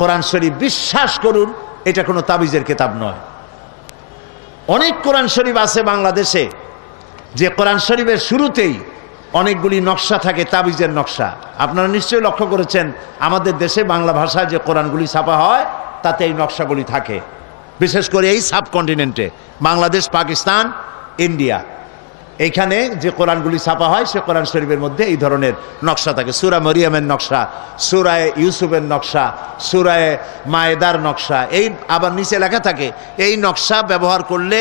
কোরআন শরীফ বিশ্বাস করুন এটা কোনো তাবিজের কিতাব নয়। অনেক কোরআন শরীফ আছে বাংলাদেশে যে কোরআন শরীফের শুরুতেই অনেকগুলি নকশা থাকে, তাবিজের নকশা। আপনারা নিশ্চয়ই লক্ষ্য করেছেন আমাদের দেশে বাংলা ভাষায় যে কোরআনগুলি ছাপা হয় তাতে এই নকশাগুলি থাকে, বিশেষ করে এই সাবকন্টিনেন্টে বাংলাদেশ, পাকিস্তান, ইন্ডিয়া, এইখানে যে কোরআনগুলি ছাপা হয় সে কোরআন শরীফের মধ্যে এই ধরনের নকশা থাকে। সূরা মরিয়মের নকশা, সূরায়ে ইউসুফের নকশা, সূরায়ে মায়েদার নকশা, এই আবার নিচে লেখা থাকে এই নকশা ব্যবহার করলে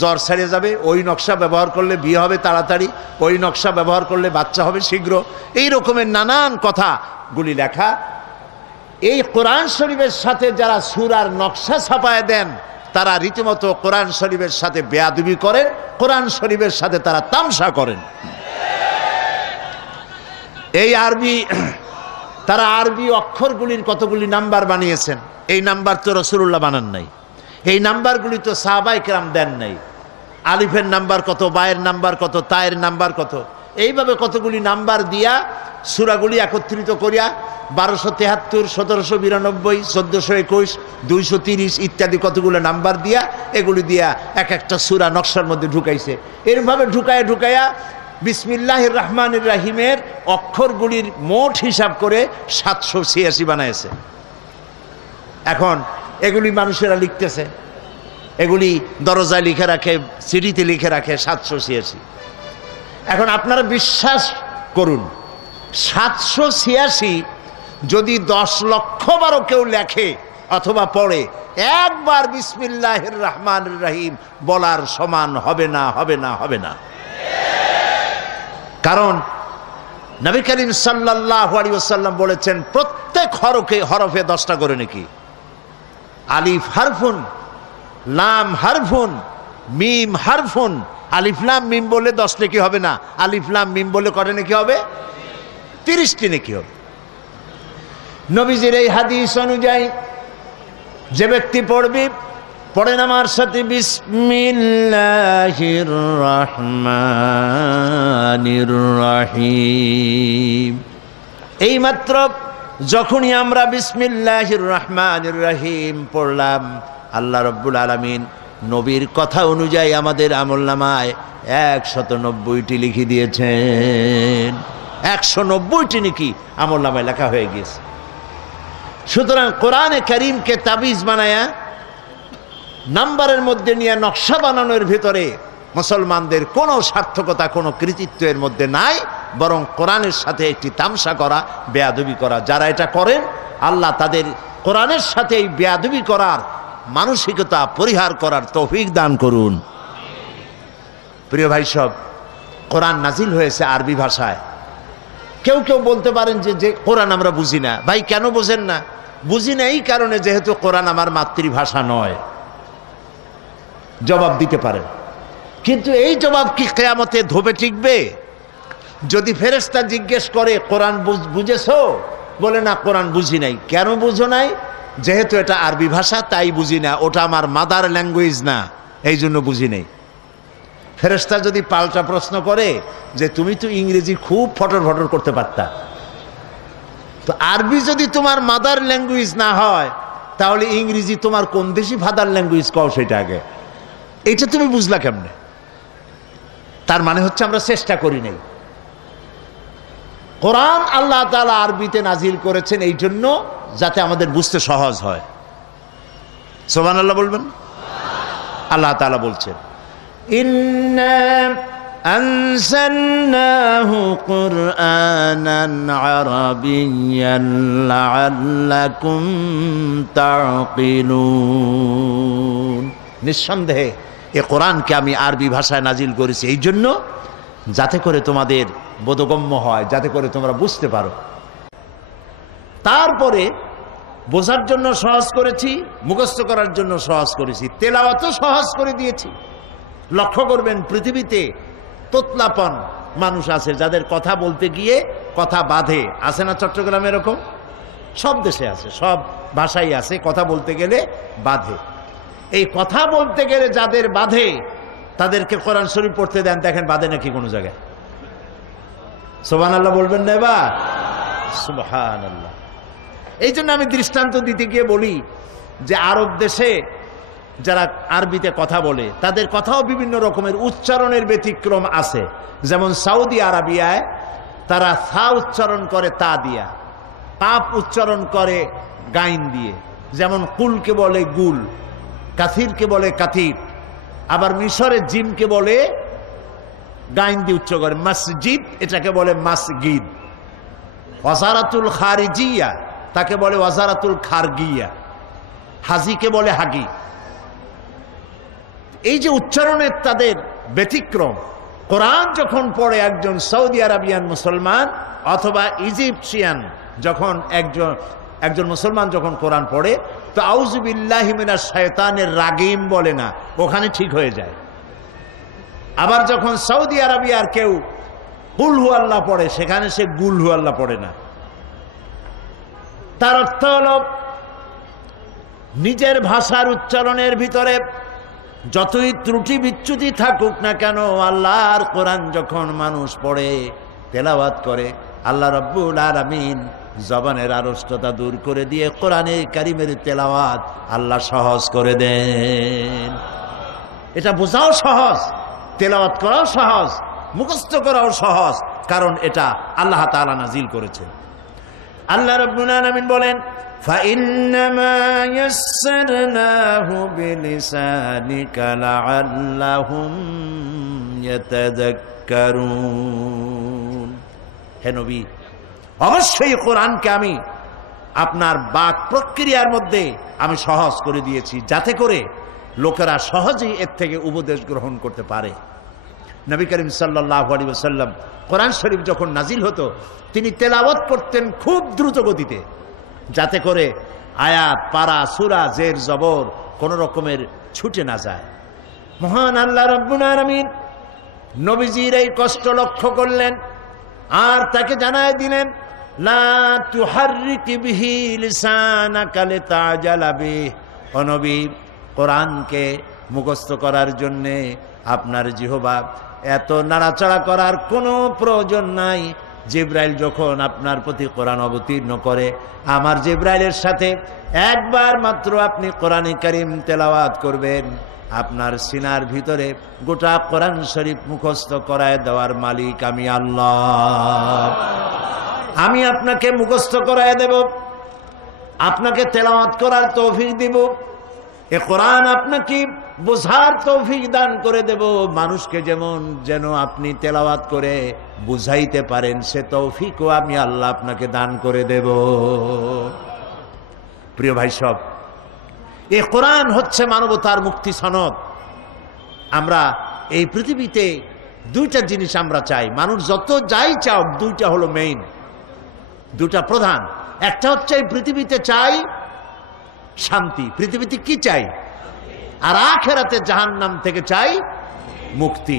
জ্বর ছেড়ে যাবে, ওই নকশা ব্যবহার করলে বিয়ে হবে তাড়াতাড়ি, ওই নকশা ব্যবহার করলে বাচ্চা হবে শীঘ্র, এই রকমের নানান কথাগুলি লেখা। এই কোরআন শরীফের সাথে যারা সূরার নকশা ছাপায় দেন তারা রীতিমতো কোরআন শরীফের সাথে বেয়াদবি করেন, কোরআন শরীফের সাথে তারা তামসা করেন। এই তারা আরবি অক্ষরগুলির কতগুলি নাম্বার বানিয়েছেন, এই নাম্বার তো রাসূলুল্লাহ বানান নাই, এই নাম্বারগুলি তো সাহাবায়ে কেরাম দেন নাই। আলিফের নাম্বার কত, বায়ের নাম্বার কত, তায়ের নাম্বার কত, এইভাবে কতগুলি নাম্বার দিয়া সূরাগুলি একত্রিত করিয়া 1273, 1792, 1421, 230 ইত্যাদি কতগুলো নাম্বার দিয়া এগুলি দিয়া এক একটা সূরা নকশার মধ্যে ঢুকাইছে। এরভাবে ঢুকায়া বিসমিল্লাহির রহমানির রহিমের অক্ষরগুলির মোট হিসাব করে 786 বানাইছে। এখন এগুলি মানুষেরা লিখতেছে, এগুলি দরজায় লিখে রাখে, সিডিতে লিখে রাখে 786। এখন আপনারা বিশ্বাস করুন 786 যদি 10 লক্ষ বারও কেউ লেখে অথবা পড়ে, একবার বিসমিল্লাহির রহমানির রহিম বলার সমান হবে না, হবে না, হবে না। কারণ নবী করিম সাল্লাল্লাহু আলাইহি ওয়াসাল্লাম বলেছেন প্রত্যেক হরফে 10টা করে নাকি। আলিফ হারফুন, লাম হারফুন, মিম হারফুন। আলিফ লাম মিম বলে 10 নাকি হবে না, আলিফ লাম মিম বলে করে নাকি হবে 30টি নাকি হবে। নবীজির এই হাদিস অনুযায়ী যে ব্যক্তি পড়েন আমার সাথে বিসমিল্লাহির রহমানির রহিম, এইমাত্র যখনই আমরা বিসমিল্লাহির রহমানির রহিম পড়লাম, আল্লাহ রাব্বুল আলামিন নবীর কথা অনুযায়ী আমাদের আমলনামায় 190টি লিখে দিয়েছেন। 190টি নাকি আমলনামায় লেখা হয়ে গেছে। সুতরাং কোরআনে কারীমকে তাবিজ বানায়া নাম্বারের মধ্যে নিয়ে নকশা বানানোর ভিতরে মুসলমানদের কোনো সার্থকতা, কোনো কৃতিত্বের মধ্যে নাই, বরং কোরআনের সাথে একটি তামসা করা, বেয়াদবি করা। যারা এটা করেন আল্লাহ তাদের কোরআনের সাথে এই বেয়াদবি করার মানসিকতা পরিহার করার তৌফিক দান করুন। প্রিয় ভাই সব, কোরআন নাজিল হয়েছে আরবি ভাষায়। কেউ কেউ বলতে পারেন যে কোরআন আমরা বুঝি না। ভাই কেন বোঝেন না? বুঝি না এই কারণে যেহেতু কোরআন আমার মাতৃভাষা নয়। জবাব দিতে পারেন, কিন্তু এই জবাব কি কিয়ামতে ধোপে টিকবে? যদি ফেরেশতা জিজ্ঞেস করে কোরআন বুঝেছো, বলে না কোরআন বুঝি নাই। কেন বুঝো নাই? যেহেতু এটা আরবি ভাষা তাই বুঝি না, ওটা আমার মাদার ল্যাঙ্গুয়েজ না, এই জন্য বুঝি নেই। ফেরেশতা যদি পাল্টা প্রশ্ন করে যে তুমি তো ইংরেজি খুব ফটর ফটর করতে পারতা, তো আরবি যদি তোমার মাদার ল্যাঙ্গুয়েজ না হয় তাহলে ইংরেজি তোমার কোন দেশি ফাদার ল্যাঙ্গুয়েজ কও সেটা আগে, এইটা তুমি বুঝলা কেমনে? তার মানে হচ্ছে আমরা চেষ্টা করি নাই। কোরআন আল্লাহ তাআলা আরবিতে নাজিল করেছেন এই জন্য যাতে আমাদের বুঝতে সহজ হয়। সুবহানাল্লাহ বলবেন। আল্লাহ তাআলা বলছেন ইন্না আনসালনাহু কুরআনান আরাবিয়্যান লাআল্লাকুম তা'কিলুন, নিঃসন্দেহে এ কোরআনকে আমি আরবি ভাষায় নাজিল করেছি এই জন্য যাতে করে তোমাদের বোধগম্য হয়, যাতে করে তোমরা বুঝতে পারো। তারপরে বোঝার জন্য সহজ করেছি, মুখস্থ করার জন্য সহজ করেছি, তেলাওয়াতও সহজ করে দিয়েছি। লক্ষ্য করবেন পৃথিবীতে তোতলাপন মানুষ আছে যাদের কথা বলতে গিয়ে কথা বাঁধে। আছে না চট্টগ্রামে এরকম? সব দেশে আছে, সব ভাষাই আছে, কথা বলতে গেলে বাঁধে। এই কথা বলতে গেলে যাদের বাঁধে তাদেরকে কোরআন শরীফ পড়তে দেন, দেখেন বাঁধে নাকি কোনো জায়গায়। সুবহানাল্লাহ বলবেন না এবার? সুবহানাল্লাহ। এই জন্য আমি দৃষ্টান্ত দিতে গিয়ে বলি যে আরব দেশে যারা আরবিতে কথা বলে তাদের কথাও বিভিন্ন রকমের উচ্চারণের ব্যতিক্রম আছে। যেমন সৌদি আরবিয়ায় তারা সা উচ্চারণ করে তা দিয়া, কাপ উচ্চারণ করে গাইন দিয়ে। যেমন কুলকে বলে গুল, কাথিরকে বলে কাথির। আবার মিশরের জিমকে বলে গাইন দিয়ে উচ্চ করে মসজিদ, এটাকে বলে মাসগিদ। ওয়াজারাতুল খারিজিয়া তাকে বলে ওয়াজারাতুল খারগিয়া। হাজিকে বলে হাগি। এই যে উচ্চারণের তাদের ব্যতিক্রম, কোরআন যখন পড়ে একজন সৌদি আরবিয়ান মুসলমান অথবা ইজিপশিয়ান, যখন একজন মুসলমান যখন কোরআন পড়ে তো আউযু বিল্লাহি মিনাশ শায়তানির রাগীম বলে না, ওখানে ঠিক হয়ে যায়। আবার যখন সৌদি আরবিয়ার কেউ কুল হু আল্লাহ পড়ে সেখানে সে গুল হু আল্লাহ পড়ে না। তার অর্থ হল নিজের ভাষার উচ্চারণের ভিতরে যতই ত্রুটি বিচ্যুতি থাকুক না কেন, আল্লাহর কোরআন যখন মানুষ পড়ে তেলাওয়াত করে, আল্লাহ রাব্বুল আলামিন জবানের আড়ষ্টতা দূর করে দিয়ে কোরআনে কারিমের তেলাওয়াত আল্লাহ সহজ করে দেন। এটা বোঝাও সহজ, তেলাওয়াত করাও সহজ, মুখস্থ করাও সহজ, কারণ এটা আল্লাহ তাআলা নাজিল করেছেন। আল্লাহ রাব্বুল আলামিন বলেন فَإِنَّمَا يَسَّرْنَاهُ بِلِسَانِكَ لَعَلَّهُمْ يَتَذَكَّرُونَ। হে নবী, অবশ্যই কোরআনকে আমি আপনার বাক প্রক্রিয়ার মধ্যে আমি সহজ করে দিয়েছি, যাতে করে লোকেরা সহজেই এর থেকে উপদেশ গ্রহণ করতে পারে। নবী করিম সাল্লাল্লাহু আলাইহি ওয়াসাল্লাম কোরআন শরীফ যখন নাজিল হতো তিনি তেলাওয়াত করতেন খুব দ্রুত গতিতে, যাতে করে আয়াত, পারা, সূরা, জের, জবর কোন রকমের ছুটে না যায়। মহান আল্লাহ রাব্বুল আলামিন নবীজির এই কষ্ট লক্ষ্য করলেন আর তাকে জানায় দিলেন লা তুহাররিক বিহি লিসানাকা লিতাজালা বিহি। ও নবী, কোরআনকে মুখস্থ করার জন্যে আপনার জিহ্বা এত নাড়াচাড়া করার কোনো প্রয়োজন নাই। জিবরাইল যখন আপনার প্রতি কোরআন অবতীর্ণ করে, আমার জিবরাইলের সাথে একবার মাত্র আপনি কোরআনে কারীম তেলাওয়াত করবেন, আপনার সিনার ভিতরে গোটা কোরআন শরীফ মুখস্থ করায় দেওয়ার মালিক আমি আল্লাহ। আমি আপনাকে মুখস্থ করায় দেব, আপনাকে তেলাওয়াত করার তৌফিক দিব, এ কোরআন আপনাকে বোঝার তৌফিক দান করে দেব। মানুষকে যেন আপনি তেলাওয়াত করে বুঝাইতে পারেন, সে তৌফিকও আমি আল্লাহ আপনাকে দান করে দেব। প্রিয় ভাই সব, এই কোরআন হচ্ছে মানবতার মুক্তি সনদ। আমরা এই পৃথিবীতে দুইটা জিনিস আমরা চাই, মানুষ যত যাই চাও, দুইটা হলো মেইন, দুটা প্রধান। একটা হচ্ছে এই পৃথিবীতে চাই শান্তি, পৃথিবীতে কি চাই, আর আখিরাতে জাহান্নাম থেকে চাই মুক্তি।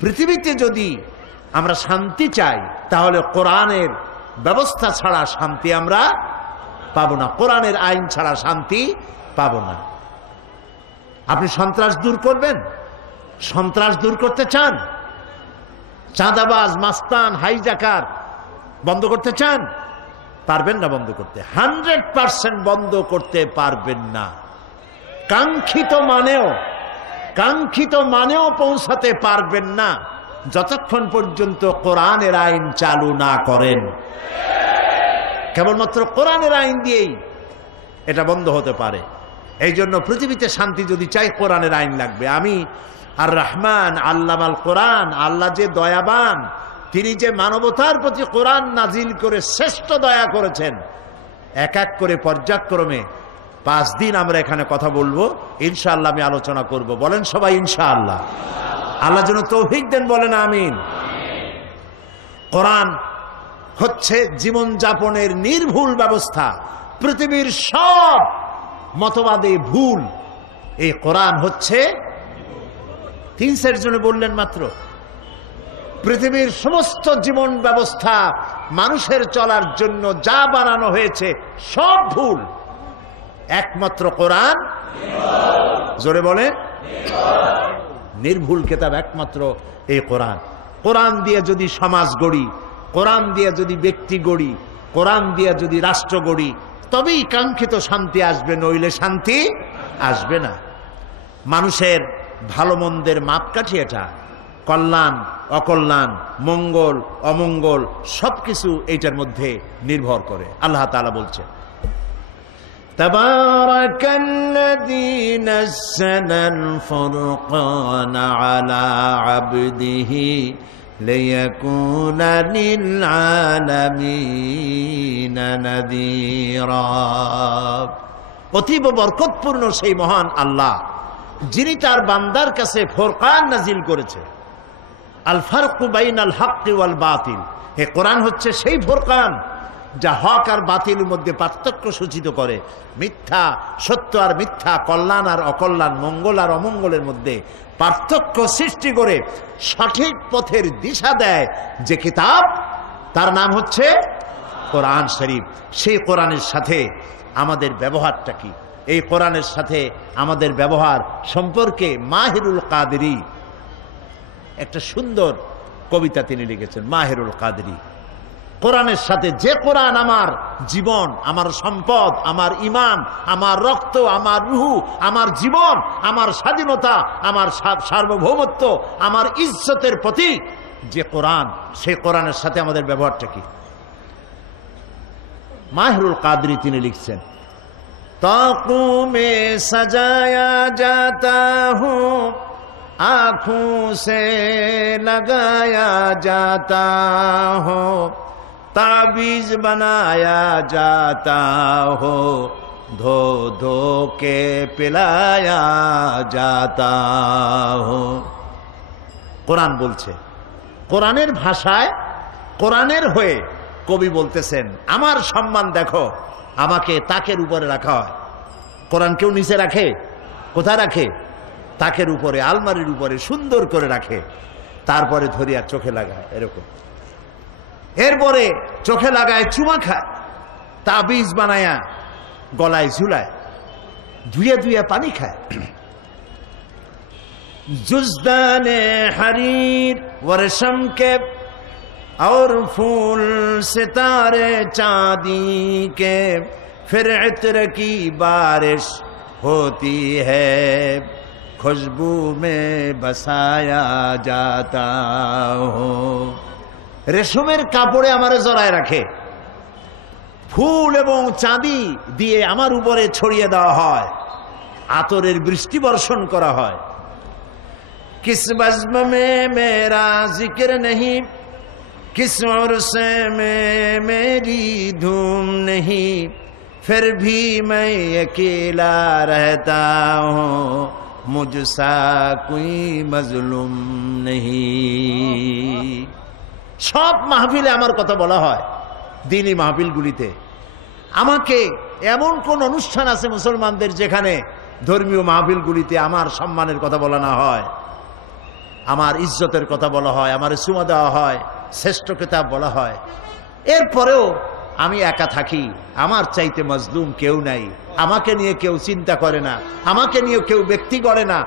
পৃথিবীতে যদি আমরা শান্তি চাই তাহলে কোরআনের ব্যবস্থা ছাড়া শান্তি আমরা পাবো না, কোরআনের আইন ছাড়া শান্তি পাবো না। আপনি সন্ত্রাস দূর করবেন, সন্ত্রাস দূর করতে চান, চাঁদাবাজ, মাস্তান, হাইজাকার বন্ধ করতে চান, পারবেন না বন্ধ করতে, 100% বন্ধ করতে পারবেন না। কাঙ্ক্ষিত মানেও পৌঁছাতে পারবেন না যতক্ষণ পর্যন্ত কোরআনের আইন চালু না করেন। কেবলমাত্র কোরআনের আইন দিয়েই এটা বন্ধ হতে পারে। এই জন্য পৃথিবীতে শান্তি যদি চাই কোরআনের আইন লাগবে। আমি আর রহমান আল্লামাল কোরআন, আল্লাহ যে দয়াবান, তিনি যে মানবতার প্রতি কোরআন নাজিল করে শ্রেষ্ঠ দয়া করেছেন। এক এক করে পর্যায়ক্রমে 5 দিন আমরা এখানে কথা বলবো, ইনশাআল্লাহ আমি আলোচনা করব। বলেন সবাই ইনশাআল্লাহ। আল্লাহ যেন তৌফিক দেন, বলেন আমিন। কোরআন হচ্ছে জীবন যাপনের নির্ভুল ব্যবস্থা। পৃথিবীর সব মতবাদে ভুল, এই কোরআন হচ্ছে 3 সের জন্য বললেন মাত্র। পৃথিবীর সমস্ত জীবন ব্যবস্থা মানুষের চলার জন্য যা বানানো হয়েছে সব ভুল, একমাত্র কোরআন জোরে বলে নির্ভুল কিতাব একমাত্র এই কোরআন। কোরআন দিয়ে যদি সমাজ গড়ি, কোরআন দিয়ে যদি ব্যক্তি গড়ি, কোরআন দিয়ে যদি রাষ্ট্র গড়ি তবেই কাঙ্ক্ষিত শান্তি আসবে, নইলে শান্তি আসবে না। মানুষের ভালো মন্দের মাপকাঠি এটা, কল্যাণ অকল্যাণ, মঙ্গল অমঙ্গল সবকিছু এইটার মধ্যে নির্ভর করে। আল্লাহ তাআলা বলছে তাবারাকাল্লাযী নাযালাল ফুরকানা আলা আবদিহি লিয়াকুনা লিল আলামিনা নাযীরা। অতীব বরকতপূর্ণ সেই মহান আল্লাহ যিনি তার বান্দার কাছে ফুরকান নাজিল করেছে। আল ফারকু বাইনাল হাক্কি ওয়াল বাতিল, হে কোরআন হচ্ছে সেই ফুরকান যা হক আর বাতিলের মধ্যে পার্থক্য সূচিত করে, মিথ্যা সত্য আর মিথ্যা, কল্যাণ আর অকল্যাণ, মঙ্গল আর অমঙ্গলের মধ্যে পার্থক্য সৃষ্টি করে সঠিক পথের দিশা দেয় যে কিতাব, তার নাম হচ্ছে কোরআন শরীফ। সেই কোরআনের সাথে আমাদের ব্যবহারটা কি? এই কোরআনের সাথে আমাদের ব্যবহার সম্পর্কে মাহিরুল কাদেরী একটা সুন্দর কবিতা তিনি লিখেছেন। মাহিরুল কাদেরী, কোরআনের সাথে, যে কোরআন আমার জীবন, আমার সম্পদ, আমার ঈমান, আমার রক্ত, আমার রুহু, আমার জীবন, আমার স্বাধীনতা, আমার সার্বভৌমত্ব, আমার ইজ্জতের প্রতি যে কোরআন, সেই কোরআনের সাথে আমাদের ব্যবহারটা কি? মাহিরুল কাদেরী তিনি লিখছেন তাকু মে সাজায়া জাতা হু आँखों से लगाया जाता हो, ताबीज बनाया जाता हो, धो धो के पिलाया जाता हो। কোরআন বলছে, কোরআনের ভাষায়, কোরআনের হয়ে কবি বলতেছেন আমার সম্মান দেখো, আমাকে তাকের উপরে রাখা হয়। কোরআন কেউ নিচে রাখে? কোথায় রাখে? তাকের উপরে, আলমারির উপরে সুন্দর করে রাখে, তারপরে ধরিয়া চোখে লাগায় এরকম, এরপরে চোখে লাগায়, চুমা খায়, তাবিজ বানায়া গলায় ঝুলায়, ধুয়ে ধুয়ে পানি খায়। जुज़दाने हरीर व रेशम के और फूल सितारे चांदी के, फिर इत्र की बारिश होती है, खुशबू में बसाया जाता हो। রেশমের কাপড়ে আমারে জড়ায় রাখে, ফুল এবং চাঁদি দিয়ে আমার উপরে ছড়িয়ে দেওয়া হয়, আতরের বৃষ্টি বর্ষণ করা হয়। किस बज़्म में मेरा जिक्र नहीं, किस उर्से में मेरी धूम नहीं, फिर भी मैं अकेला रहता हूँ, मुझसा कोई मजलूम नहीं। সব মাহফিলে আমার কথা বলা হয়, দিনী মাহফিলগুলিতে। আমাকে এমন কোন অনুষ্ঠান আছে মুসলমানদের যেখানে ধর্মীয় মাহফিলগুলিতে আমার সম্মানের কথা বলা না হয়, আমার ইজ্জতের কথা বলা হয়, আমার সুমা দেওয়া হয়, শ্রেষ্ঠ কিতাব বলা হয়। এরপরেও আমি একা থাকি, আমার চাইতে মজলুম কেউ নাই, আমাকে নিয়ে কেউ চিন্তা করে না, আমাকে নিয়ে কেউ ব্যক্তি গড়ে না,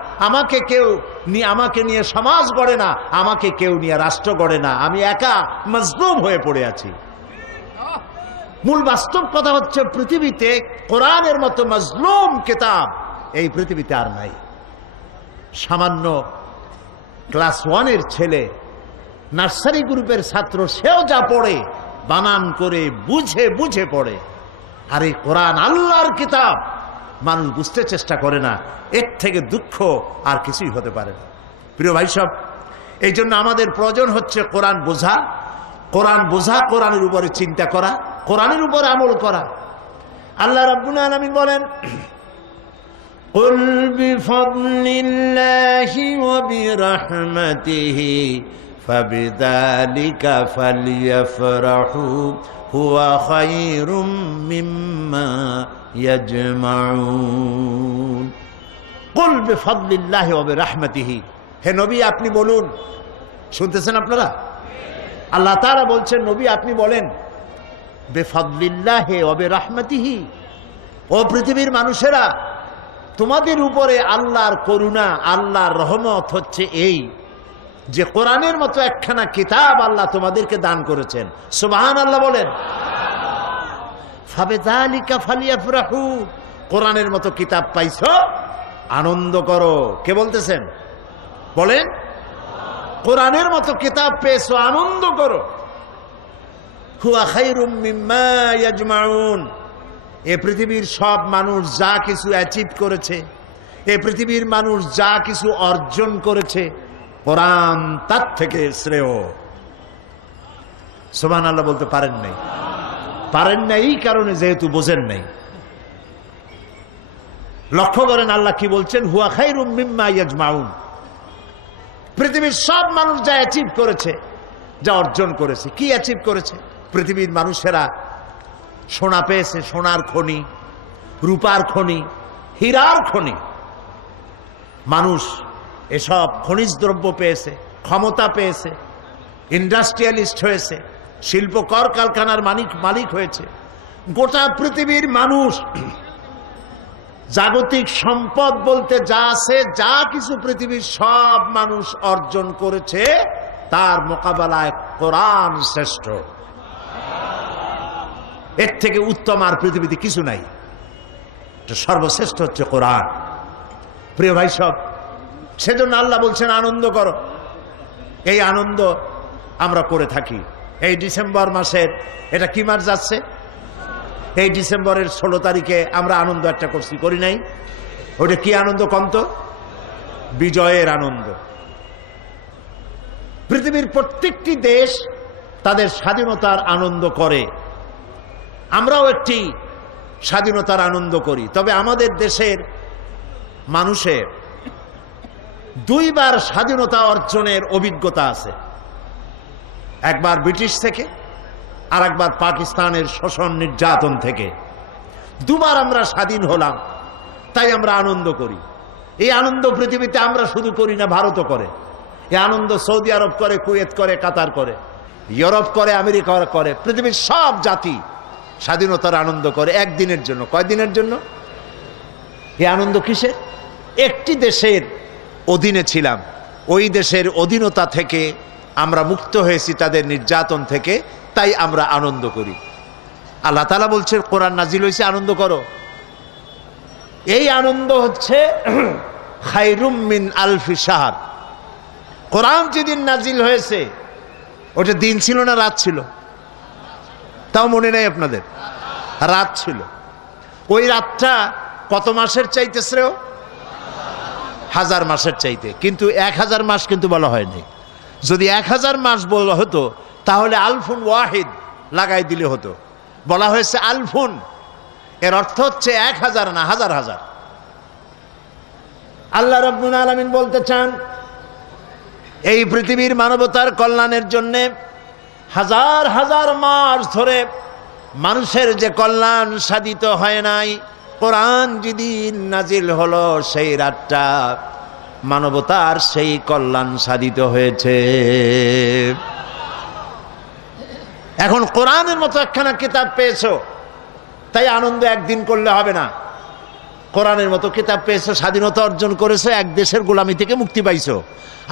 আমাকে নিয়ে সমাজ গড়ে না, আমাকে কেউ নিয়ে রাষ্ট্র গড়ে না, আমি একা মজলুম হয়ে পড়ে আছি। মূল বাস্তব কথা হচ্ছে পৃথিবীতে কোরআনের মতো মজলুম কিতাব এই পৃথিবীতে আর নাই। সামান্য ক্লাস 1-এর ছেলে, নার্সারি গ্রুপের ছাত্র, সেও যা পড়ে বানান করে বুঝে বুঝে পড়ে। আর এই কোরআন আল্লাহর কিতাব মানুষ বুঝতে চেষ্টা করে না। এর থেকে দুঃখ আর কিছুই হতে পারে না। প্রিয় ভাই সব, এই জন্য আমাদের প্রয়োজন হচ্ছে কোরআন বোঝা, কোরআন বোঝা, কোরআনের উপরে চিন্তা করা, কোরআনের উপরে আমল করা। আল্লাহ রাব্বুল আলামিন বলেন قل بفضل الله وبرحمته فبذلك فليفرحوا هو خير مما يجمعون قل بفضل الله وبرحمته। হে নবী আপনি বলুন, শুনতেছেন আপনারা? আল্লাহ তাআলা বলছেন নবী আপনি বলেন বিফাদলিল্লাহি ওয়া বিরহমাতিহি, ও পৃথিবীর মানুষেরা তোমাদের উপরে আল্লাহর করুণা, আল্লাহর রহমত হচ্ছে এই যে কোরআনের মতো একখানা কিতাব আল্লাহ তোমাদেরকে দান করেছেন। সুবহানাল্লাহ বলেন। ফাবিযালিকা ফালিয়াফরাহু, কোরআনের মতো কিতাব পাইছো, আনন্দ করো। কে বলতেছেন? বলেন। কোরআনের মতো কিতাব পেয়েছো, আনন্দ করো। হুয়া খায়রুম মিম্মা ইয়াজমাউন, এ পৃথিবীর সব মানুষ যা কিছু অ্যাচিভ করেছে, এ পৃথিবীর মানুষ যা কিছু অর্জন করেছে, কোরআন তার থেকে শ্রেয়। সুবহানাল্লাহ বলতে পারেন নাই? পারেন না এই কারণে যেহেতু বোঝেন নাই। লক্ষ্য করেন আল্লাহ কি বলছেন, হুয়া খায়রুম মিম্মা ইয়াজমাউন। পৃথিবীর সব মানুষ যা অ্যাচিভ করেছে, যা অর্জন করেছে, কি অ্যাচিভ করেছে? পৃথিবীর মানুষেরা সোনা পেয়েছে, সোনার খনি, রূপার খনি, হীরার খনি। মানুষ এসব খনিজ দ্রব্য পেয়েছে, ক্ষমতা পেয়েছে, ইন্ডাস্ট্রিয়ালিস্ট হয়েছে, শিল্প কলকারখানার মালিক হয়েছে। গোটা পৃথিবীর মানুষ জাগতিক সম্পদ বলতে যা আছে, যা কিছু পৃথিবীর সব মানুষ অর্জন করেছে, তার মোকাবেলায় কোরআন শ্রেষ্ঠ। এর থেকে উত্তম আর পৃথিবীতে কিছু নাই। সর্বশ্রেষ্ঠ হচ্ছে কোরআন। প্রিয় ভাই সব, সেজন্য আল্লাহ বলছেন আনন্দ করো। এই আনন্দ আমরা করে থাকি। এই ডিসেম্বর মাসের, এটা কি মাস যাচ্ছে? এই ডিসেম্বরের 16 তারিখে আমরা আনন্দ একটা করছি, করি নাই? ওটা কি আনন্দ কন্ত? বিজয়ের আনন্দ। পৃথিবীর প্রত্যেকটি দেশ তাদের স্বাধীনতার আনন্দ করে, আমরাও একটি স্বাধীনতার আনন্দ করি। তবে আমাদের দেশের মানুষের দুইবার স্বাধীনতা অর্জনের অভিজ্ঞতা আছে। একবার ব্রিটিশ থেকে, আর একবার পাকিস্তানের শোষণ নির্যাতন থেকে। দুবার আমরা স্বাধীন হলাম, তাই আমরা আনন্দ করি। এই আনন্দ পৃথিবীতে আমরা শুধু করি না, ভারতও করে। এই আনন্দ সৌদি আরব করে, কুয়েত করে, কাতার করে, ইউরোপ করে, আমেরিকা করে। পৃথিবীর সব জাতি স্বাধীনতার আনন্দ করে একদিনের জন্য। কয়দিনের জন্য? এই আনন্দ কিসের? একটি দেশের অধীনে ছিলাম, ওই দেশের অধীনতা থেকে আমরা মুক্ত হয়েছি, তাদের নির্যাতন থেকে, তাই আমরা আনন্দ করি। আল্লাহ তাআলা বলছে কোরআন নাজিল হয়েছে, আনন্দ করো। এই আনন্দ হচ্ছে খায়রুম মিন আলফি শাহর। কোরআন যেদিন নাজিল হয়েছে, ওটা দিন ছিল না রাত ছিল? তাও মনে নাই আপনাদের? রাত ছিল। ওই রাতটা কত মাসের চাইতে শ্রেয়? 1000 মাসের চাইতে। কিন্তু 1000 মাস কিন্তু বলা হয়নি। যদি 1000 মাস বলা হতো তাহলে আলফুন ওয়াহিদ লাগাই দিলে হতো। বলা হয়েছে আলফুন, এর অর্থ হচ্ছে 1000 না, হাজার হাজার। আল্লাহ রাব্বুল আলামিন বলতে চান, এই পৃথিবীর মানবতার কল্যাণের জন্য হাজার হাজার মাস ধরে মানুষের যে কল্যাণ সাধিত হয় নাই, কোরআন যেদিন নাজিল হলো সেই রাতটা মানবতার সেই কল্যাণ সাধিত হয়েছে। এখন কোরআনের মতো একখানা কিতাব পেয়েছো, তাই আনন্দ একদিন করলে হবে না। কোরআনের মতো কিতাব পেয়েছো, স্বাধীনতা অর্জন করেছো, এক দেশের গোলামি থেকে মুক্তি পাইছো।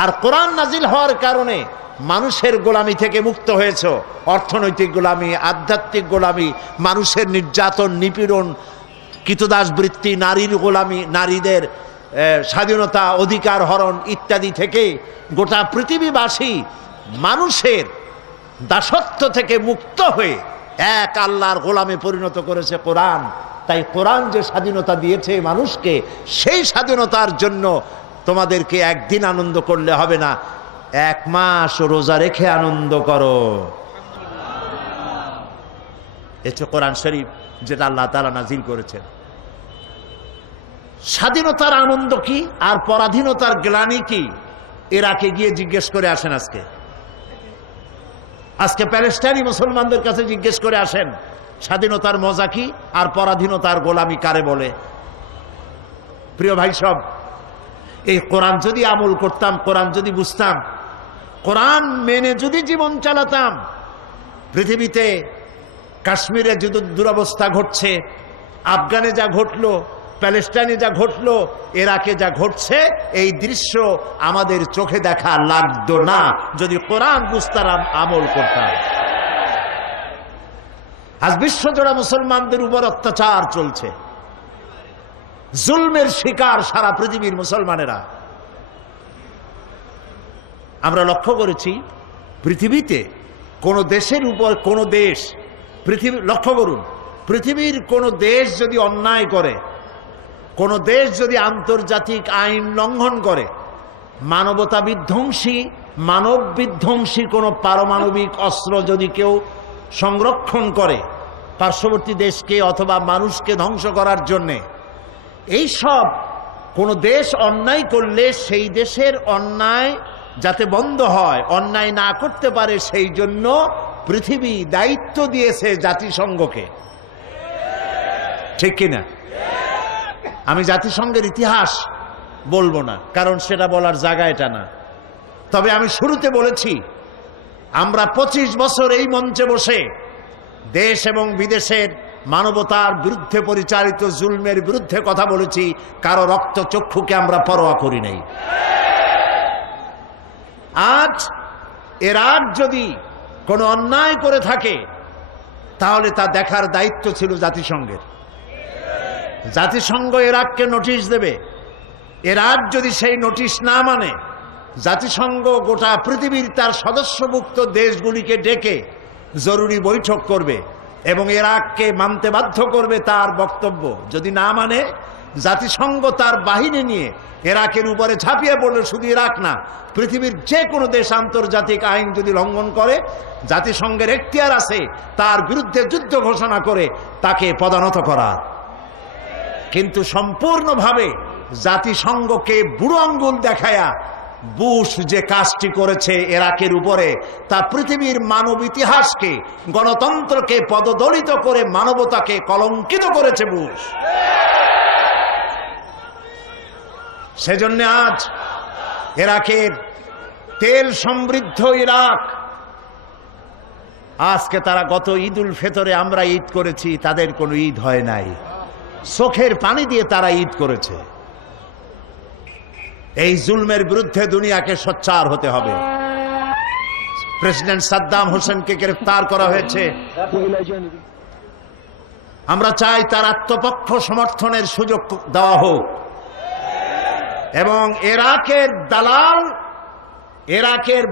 আর কোরআন নাজিল হওয়ার কারণে মানুষের গোলামি থেকে মুক্ত হয়েছ। অর্থনৈতিক গোলামি, আধ্যাত্মিক গোলামি, মানুষের নির্যাতন, নিপীড়ন, কৃতদাস বৃত্তি, নারীর গোলামি, নারীদের স্বাধীনতা, অধিকার হরণ ইত্যাদি থেকে গোটা পৃথিবীবাসী মানুষের দাসত্ব থেকে মুক্ত হয়ে এক আল্লাহর গোলামে পরিণত করেছে কোরআন। তাই কোরআন যে স্বাধীনতা দিয়েছে মানুষকে, সেই স্বাধীনতার জন্য তোমাদেরকে একদিন আনন্দ করলে হবে না, 1 মাস রোজা রেখে আনন্দ করো। এটা কোরআন শরীফ যেটা আল্লাহ তাআলা নাজিল করেছেন। স্বাধীনতার আনন্দ কি আর পরাধীনতার গ্লানি কি, ইরাকে গিয়ে জিজ্ঞেস করে আসেন। আজকে প্যালেস্টাইনি মুসলমানদের কাছে জিজ্ঞেস করে আসেন, স্বাধীনতার মজা কি আর পরাধীনতার গোলামি কারে বলে। প্রিয় ভাই সব, এই কোরআন যদি আমল করতাম, কোরআন যদি বুঝতাম, কোরআন মেনে যদি জীবন চালাতাম, পৃথিবীতে কাশ্মীরে যে দুরবস্থা ঘটছে, আফগানে যা ঘটলো, প্যালেস্টাইনে যা ঘটলো, ইরাকে যা ঘটছে, এই দৃশ্য আমাদের চোখে দেখা লাগতো না যদি কোরআন বুঝতাম, আমল করতাম। আজ বিশ্বজোড়া মুসলমানদের উপর অত্যাচার চলছে, জুলমের শিকার সারা পৃথিবীর মুসলমানেরা। আমরা লক্ষ্য করেছি পৃথিবীতে কোন দেশের উপর কোন দেশ, লক্ষ্য করুন, পৃথিবীর কোন দেশ যদি অন্যায় করে, কোন দেশ যদি আন্তর্জাতিক আইন লঙ্ঘন করে, মানবতা বিধ্বংসী, মানব বিধ্বংসী কোন পারমাণবিক অস্ত্র যদি কেউ সংরক্ষণ করে পার্শ্ববর্তী দেশকে অথবা মানুষকে ধ্বংস করার জন্যে, এই সব কোন দেশ অন্যায় করলে সেই দেশের অন্যায় যাতে বন্ধ হয়, অন্যায় না করতে পারে, সেই জন্য পৃথিবী দায়িত্ব দিয়েছে জাতিসংঘকে। ঠিক কিনা? আমি জাতিসংঘের ইতিহাস বলবো না, কারণ সেটা বলার জায়গা এটা না। তবে আমি শুরুতে বলেছি আমরা 25 বছর এই মঞ্চে বসে দেশ এবং বিদেশের মানবতার বিরুদ্ধে পরিচালিত জুলমের বিরুদ্ধে কথা বলেছি, কারো রক্ত চক্ষুকে আমরা পরোয়া করি নাই। আজ ইরাক যদি কোনো অন্যায় করে থাকে তাহলে তা দেখার দায়িত্ব ছিল জাতিসংঘের। জাতিসংঘ ইরাককে নোটিশ দেবে, ইরাক যদি সেই নোটিশ না মানে জাতিসংঘ গোটা পৃথিবীর তার সদস্যভুক্ত দেশগুলিকে ডেকে জরুরি বৈঠক করবে এবং ইরাককে মানতে বাধ্য করবে তার বক্তব্য। যদি না মানে জাতিসংঘ তার বাহিনী নিয়ে ইরাকের উপরে ঝাঁপিয়ে পড়লে শুধু ইরাক না, পৃথিবীর যে কোনো দেশ আন্তর্জাতিক আইন যদি লঙ্ঘন করে, জাতিসংঘের এখতিয়ার আছে তার বিরুদ্ধে যুদ্ধ ঘোষণা করে তাকে পদানত করার। কিন্তু সম্পূর্ণভাবে জাতিসংঘকে বুড়ো আঙ্গুল দেখায়া বুশ যে কাজটি করেছে ইরাকের উপরে, তা পৃথিবীর মানব ইতিহাসকে, গণতন্ত্রকে পদদলিত করে মানবতাকে কলঙ্কিত করেছে বুশ। সেজন্য আজ ইরাকের তেল সমৃদ্ধ ইরাক, আজকে তারা গত ঈদ উল ফিতরে আমরা ঈদ করেছি, তাদের কোনো ঈদ হয় নাই, চোখের পানি দিয়ে তারা ঈদ করেছে। এই জুলমের বিরুদ্ধে দুনিয়াকে সোচ্চার হতে হবে। প্রেসিডেন্ট সাদ্দাম হোসেনকে গ্রেফতার করা হয়েছে, আমরা চাই তার আত্মপক্ষ সমর্থনের সুযোগ দেওয়া হোক এবং ইরাকের দালাল, ইরাকের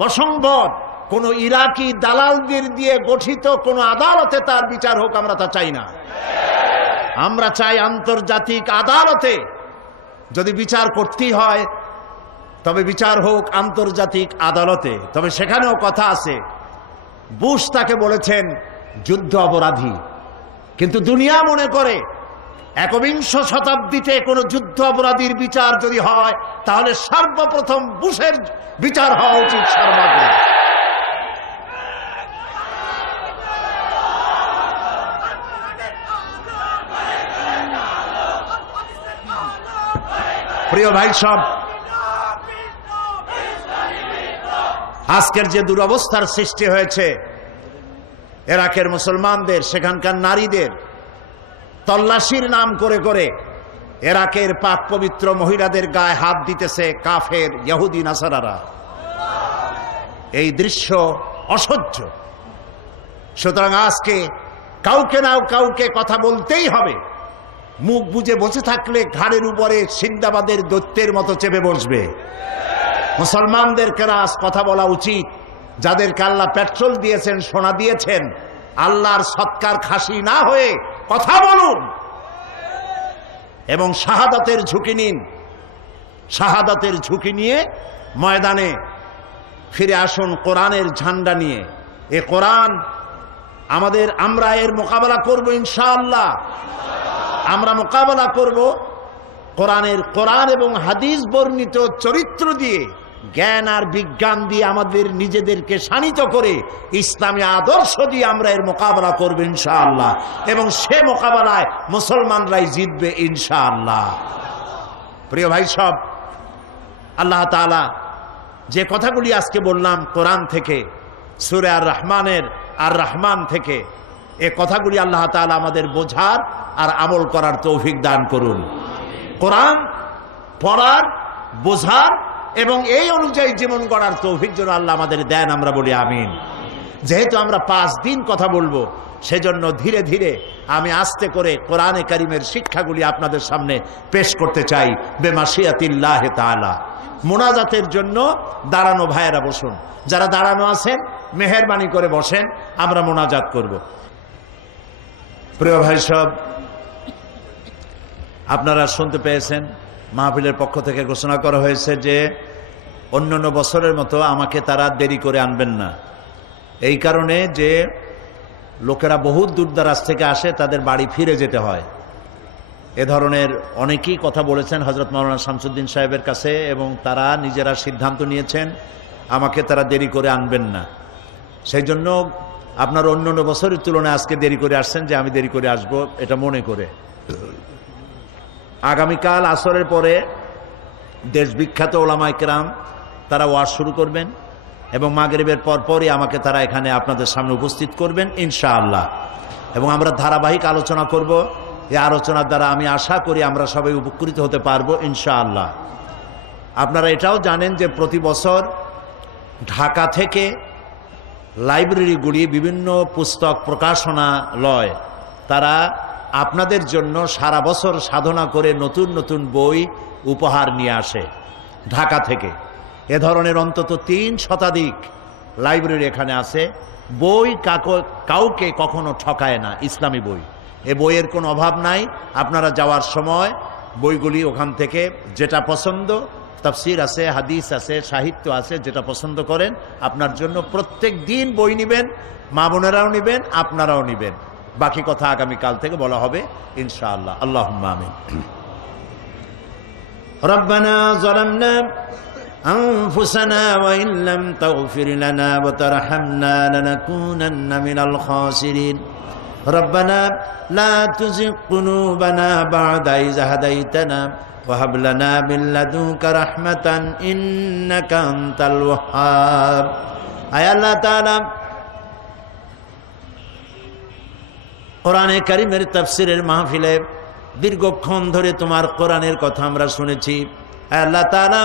বশংবদ কোন ইরাকি দালালদের দিয়ে গঠিত কোন আদালতে তার বিচার হোক, আমরা তা চাই না। আমরা চাই আন্তর্জাতিক আদালতে যদি বিচার করতেই হয় তবে বিচার হোক আন্তর্জাতিক আদালতে। তবে সেখানেও কথা আছে, বুশ তাকে বলেছেন যুদ্ধ অপরাধী, কিন্তু দুনিয়া মনে করে একবিংশ শতাব্দীতে কোনো যুদ্ধ অপরাধীর বিচার যদি হয় তাহলে সর্বপ্রথম বুশের বিচার হওয়া উচিত সর্বাগ্রে। প্রিয় ভাই সব, আজকের যে দুরবস্থার সৃষ্টি হয়েছে ইরাকের মুসলমানদের, সেখানকার নারীদের তল্লাশির নাম করে করে ইরাকের পাক পবিত্র মহিলাদের গায়ে হাত দিতেছে কাফের ইহুদি নাসারারা, এই দৃশ্য অসহ্য। সুতরাং আজকে কাউকে না কাউকে কথা বলতেই হবে। মুখ বুজে বসে থাকলে ঘাড়ের উপরে সিন্দাবাদের দৈত্যের মতো চেপে বসবে। মুসলমানদেরকে আজ কথা বলা উচিত। যাদেরকে আল্লাহ পেট্রোল দিয়েছেন, সোনা দিয়েছেন, আল্লাহর সৎকার খাসি না হয়ে কথা বলুন এবং শাহাদাতের ঝুঁকি নিন। শাহাদাতের ঝুঁকি নিয়ে ময়দানে ফিরে আসুন কোরআনের ঝান্ডা নিয়ে। এ কোরআন আমাদের, আমরা এর মোকাবেলা করব ইনশাআল্লাহ। আমরা মোকাবেলা করব কোরআন এবং হাদিস বর্ণিত চরিত্র দিয়ে, জ্ঞান আর বিজ্ঞান দিয়ে আমাদের নিজেদেরকে শানিত করে ইসলামী আদর্শ দিয়ে আমরা এর মোকাবেলা করব ইনশাআল্লাহ। এবং সে মোকাবেলায় মুসলমানরাই জিতবে ইনশাআল্লাহ। প্রিয় ভাই সব, আল্লাহ তাআলা যে কথাগুলি আজকে বললাম কোরআন থেকে, সূরা আর রহমান থেকে, এ কথাগুলি আল্লাহ তাআলা আমাদের বোঝার আর আমল করার তৌফিক দান করুন। কোরআন পড়ার, বোঝার এবং এই অনুযায়ী জীবন গড়ার তৌফিক যেন আল্লাহ আমাদের দেন, আমরা বলি আমিন। যেহেতু আমরা 5 দিন কথা বলবো, সেজন্য ধীরে ধীরে আমি আস্তে করে কোরআনে কারিমের শিক্ষাগুলি আপনাদের সামনে পেশ করতে চাই বেমাশিয়াতিল্লাহ তাআলা। মোনাজাতের জন্য দাঁড়ানো ভাইয়েরা বসুন, যারা দাঁড়ানো আছেন মেহেরবানি করে বসেন, আমরা মোনাজাত করব। প্রিয় ভাই সব, আপনারা শুনতে পেয়েছেন মাহফিলের পক্ষ থেকে ঘোষণা করা হয়েছে যে অন্যান্য বছরের মতো আমাকে তারা দেরি করে আনবেন না। এই কারণে যে লোকেরা বহুত দূরদারাজ থেকে আসে, তাদের বাড়ি ফিরে যেতে হয়। এ ধরনের অনেকেই কথা বলেছেন হযরত মাওলানা শামসুদ্দিন সাহেবের কাছে, এবং তারা নিজেরা সিদ্ধান্ত নিয়েছেন আমাকে তারা দেরি করে আনবেন না। সেই জন্য আপনার অন্যান্য বছরের তুলনায় আজকে দেরি করে আসছেন, যে আমি দেরি করে আসব এটা মনে করে। আগামীকাল আসরের পরে দেশ বিখ্যাত ওলামায়ে কেরাম তারা ওয়াজ শুরু করবেন, এবং মাগরিবের পরপরই আমাকে তারা এখানে আপনাদের সামনে উপস্থিত করবেন ইনশাআল্লাহ। এবং আমরা ধারাবাহিক আলোচনা করব। এই আলোচনার দ্বারা আমি আশা করি আমরা সবাই উপকৃত হতে পারবো ইনশাআল্লাহ। আপনারা এটাও জানেন যে প্রতি বছর ঢাকা থেকে লাইব্রেরিগুলি, বিভিন্ন পুস্তক প্রকাশনালয়, তারা আপনাদের জন্য সারা বছর সাধনা করে নতুন নতুন বই উপহার নিয়ে আসে ঢাকা থেকে। এ ধরনের অন্তত 3 শতাধিক লাইব্রেরি এখানে আছে। বই কাউকে কখনো ঠকায় না, ইসলামী বই। এ বইয়ের কোনো অভাব নাই। আপনারা যাওয়ার সময় বইগুলি ওখান থেকে যেটা পছন্দ, তাফসির আছে, হাদিস আছে, সাহিত্য আছে, যেটা পছন্দ করেন আপনার জন্য প্রত্যেক দিন বই নেবেন। মা বোনেরাও নেবেন, আপনারাও নেবেন। বাকি কথা আগামীকাল থেকে বলা হবে ইনশাআল্লাহ। আল্লাহুম্মা আমিন। রব্বানা যালামনা আনফুসানা ওয়া ইন লাম তাগফির লানা ওয়া তারহামনা লানাকুনান্না মিনাল খাসিরিন। রব্বানা লা তুযিগ কুলুবানা বা'দা ইয হাদাইতানা ওয়া হাব লানা মিন লাদুনকা রাহমাতান ইন্নাকা আনতাল ওয়াহ্হাব। আয় আল্লাহ তাআলা, কোরআনে কারিমের তাফসিরের মাহফিলে দীর্ঘক্ষণ ধরে তোমার কোরআনের কথা আমরা শুনেছি। আল্লাহ তাআলা,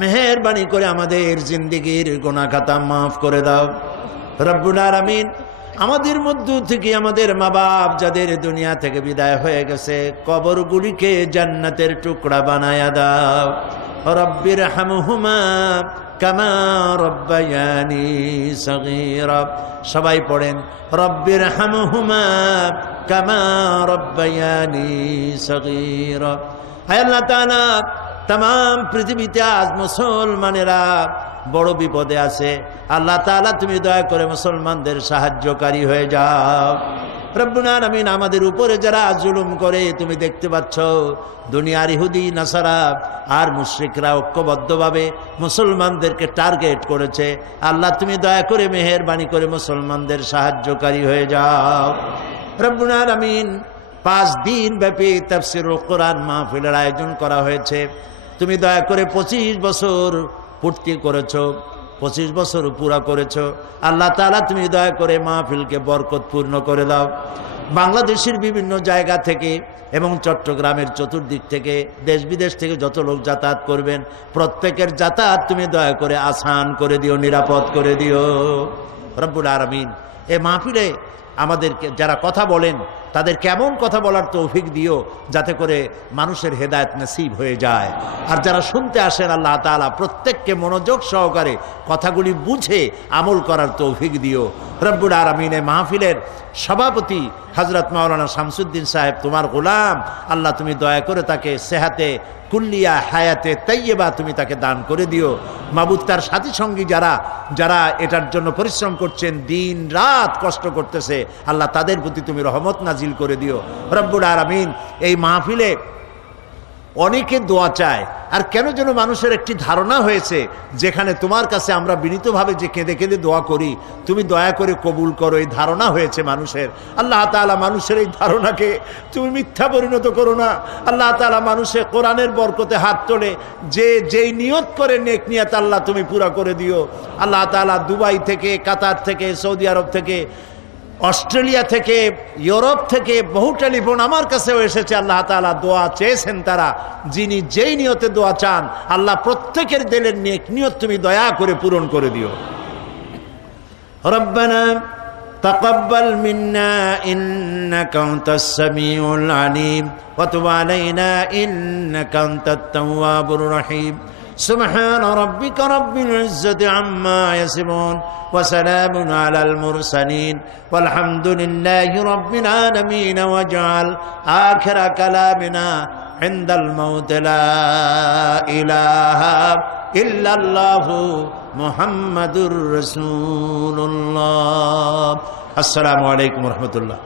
মেহেরবানি করে আমাদের জিন্দেগির গুনাহ খাতা মাফ করে দাও রব্বুল আলামিন। আমাদের মধ্য থেকে আমাদের মা বাপ যাদের দুনিয়া থেকে বিদায় হয়ে গেছে, কবরগুলিকে জান্নাতের টুকরা বানায়া দাও। রব্বির হামহুমা কামা রব্বায়ানি সগীরা। সবাই পড়েন রব্বির হামহুমা কামা রব্বায়ানি সগীরা। হে আল্লাহ তাআলা, तमाम পৃথিবীতে আজ মুসলমানেরা বড় বিপদে আছে। আল্লাহ তাআলা তুমি দয়া করে মুসলমানদের সাহায্যকারী হয়ে যাও রব্বুল আলামিন। আমাদের উপরে যারা জুলুম করে তুমি দেখতে পাচ্ছ, দুনিয়ার ইহুদি নাসারা আর মুশরিকরা ঐক্যবদ্ধভাবে মুসলমানদেরকে টার্গেট করেছে। আল্লাহ তুমি দয়া করে মেহেরবানি করে মুসলমানদের সাহায্যকারী হয়ে যাও রব্বুল আলামিন। 5 দিন ব্যাপী তাফসীরুল কোরআন মাহফিলের আয়োজন করা হয়েছে। তুমি দয়া করে 25 বছর পূর্তি করেছো, 25 বছর পুরা করেছো। আল্লাহ তাআলা তুমি দয়া করে মাহফিলকে বরকতপূর্ণ করে দাও। বাংলাদেশের বিভিন্ন জায়গা থেকে এবং চট্টগ্রামের চতুর্দিক থেকে, দেশ বিদেশ থেকে যত লোক যাতায়াত করবেন, প্রত্যেকের যাতায়াত তুমি দয়া করে আসান করে দিও, নিরাপদ করে দিও রব্বুল আলামিন। এই মাহফিলে আমাদেরকে যারা কথা বলেন তাদের কেমন কথা বলার তৌফিক দিও, যাতে করে মানুষের হেদায়েত নসিব হয়ে যায়। আর যারা শুনতে আসেন আল্লাহ তাআলা প্রত্যেককে মনোযোগ সহকারে কথাগুলি বুঝে আমল করার তৌফিক দিও রব্বুল আলামিন। মাহফিলের সভাপতি হযরত মাওলানা শামসুদ্দিন সাহেব তোমার গোলাম, আল্লাহ তুমি দয়া করে তাকে সেহাতে কুল্লিয়া হায়াতে তাইয়্যিবা তুমি তাকে দান করে দিও। মাবুদ, তার সাথী সঙ্গী যারা যারা এটার জন্য পরিশ্রম করছেন, দিন রাত কষ্ট করতেছে, আল্লাহ তাদের প্রতি তুমি রহমত নাজিল করে দিও রব্বুল আলামিন। এই মাহফিলে অনেকে দোয়া চায়, আর কেন যেন মানুষের একটি ধারণা হয়েছে যেখানে তোমার কাছে আমরা বিনীতভাবে যে কেঁদে কেঁদে দোয়া করি, তুমি দয়া করে কবুল করো, এই ধারণা হয়েছে মানুষের। আল্লাহ তাআলা মানুষের এই ধারণাকে তুমি মিথ্যা পরিণত করো না। আল্লাহ তাআলা মানুষের কোরআনের বরকতে হাত তোলে, যেই নিয়ত করে নেক নিয়ত আল্লাহ তুমি পুরা করে দিও। আল্লাহ তাআলা দুবাই থেকে, কাতার থেকে, সৌদি আরব থেকে, অস্ট্রেলিয়া থেকে, ইউরোপ থেকে বহু টেলিফোন আমার কাছেও এসেছে। আল্লাহ তাআলা দোয়া চেয়েছেন তারা, যিনি যেই নিয়তে দোয়া চান আল্লাহ প্রত্যেকের দিলের নেক নিয়ত তুমি দয়া করে পূরণ করে দিও ربنا تقبل منا إنك أنت السميع العليم وتب علينا إنك أنت التواب الرحيم سبحان ربك رب العزة عما يصفون وسلام على المرسلين والحمد لله رب العالمين واجعل آخر كلامنا عند الموت لا إله إلا الله محمد رسول الله السلام عليكم ورحمة الله